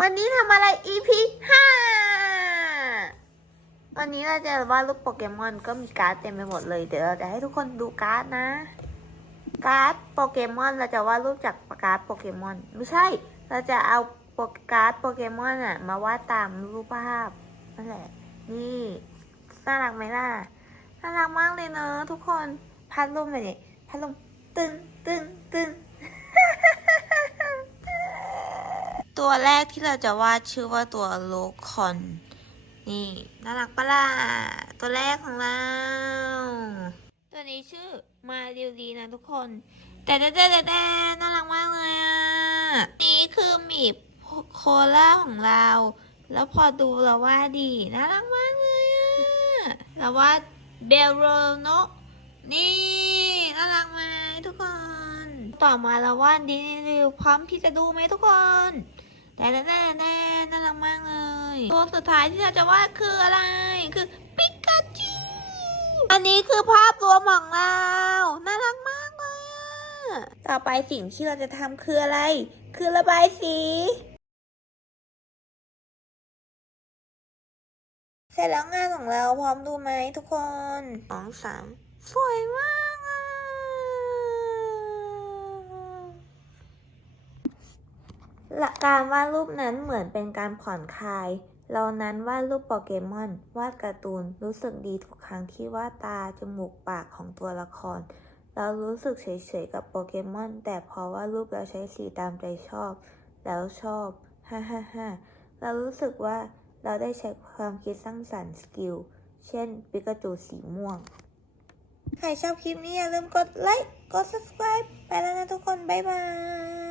วันนี้ทำอะไร EP ห้าวันนี้เราจะวาดรูปโปเกมอนก็มีการ์ดเต็มไปหมดเลย เดี๋ยวเราจะให้ทุกคนดูการ์ดนะ การ์ดโปเกมอนเราจะวาดรูปจากการ์ดโปเกมอน ไม่ใช่ เราจะเอาโปการ์ดโปเกมอนอะมาวาดตามรูปภาพนั่นแหละ นี่น่ารักไหมล่ะ น่ารักมากเลยเนอะทุกคน พัดลมเลยดิพัดลมตึงตึงตึง ตัวแรกที่เราจะวาดชื่อว่าตัวโลคอนนี่น่ารักปะล่ะตัวแรกของเรา ตัวนี้ชื่อมาเรียวดีนะทุกคน แต่แต่แต่แต่แต่น่ารักมากเลยอะนี่คือหมีโคล่าของเรา แล้วพอดูเราว่าดีน่ารักมากเลยอะเราวาเบลโรโนนี่น่ารักไหมทุกคน ต่อมาเราว่าดดินิวพร้อมที่จะดูไหมทุกคน แต่แต่แต่แต่น่ารักมากเลย ตัวสุดท้ายที่เราจะวาดคืออะไร คือปิกาจู อันนี้คือภาพรวมของเรา น่ารักมากเลยอะต่อไปสิ่งที่เราจะทำคืออะไร คือระบายสี เสร็จแล้วงานของเราพร้อมดูไหมทุกคนสองสามสวยมากอะและ การวาดรูปนั้นเหมือนเป็นการผ่อนคลาย เรานั้นวาดรูปโปเกมอน วาดการ์ตูน รู้สึกดีทุกครั้งที่วาดตา จมูก ปากของตัวละคร เรารู้สึกเฉยๆกับโปเกมอน แต่พอวาดรูปแล้วใช้สีตามใจชอบ แล้วชอบ ฮ่าฮ่าฮ่าเรารู้สึกว่าเราได้ใช้ความคิดสร้างสรรค์สกิล เช่น ปิกาจูสีม่วง ใครชอบคลิปนี้อย่าลืมกดไลค์ กด subscribe ไปแล้วนะทุกคน บ๊ายบาย